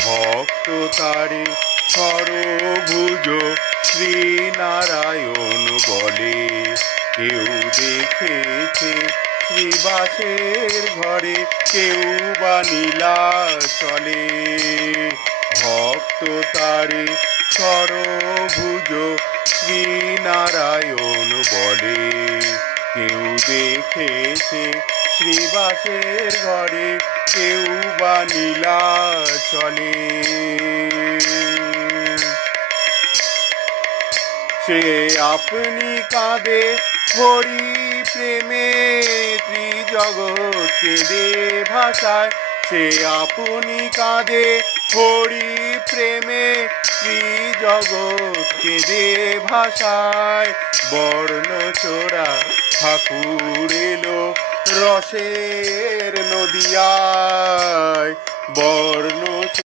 ভক্ত তারে সরভুজ শ্রীনারায়ণ বলে। কেউ দেখেছে শ্রীবাসের ঘরে, কেউ বা নীলাচলে। ভক্ত তারে সরভুজ শ্রীনারায়ণ বলে। কেউ দেখেছে শ্রীবাসের ঘরে, কেউ বা নীলাচলে। সে আপনি কাঁদে হরি প্রেমে, ত্রিজগৎ কেঁদে ভাষায়। সে আপনি কাঁদে হরি প্রেমে, ত্রিজগৎ কেঁদে ভাষায়। বর্ণচোরা ঠাকুর এলো রসের নদিয়ায়। বর্ণ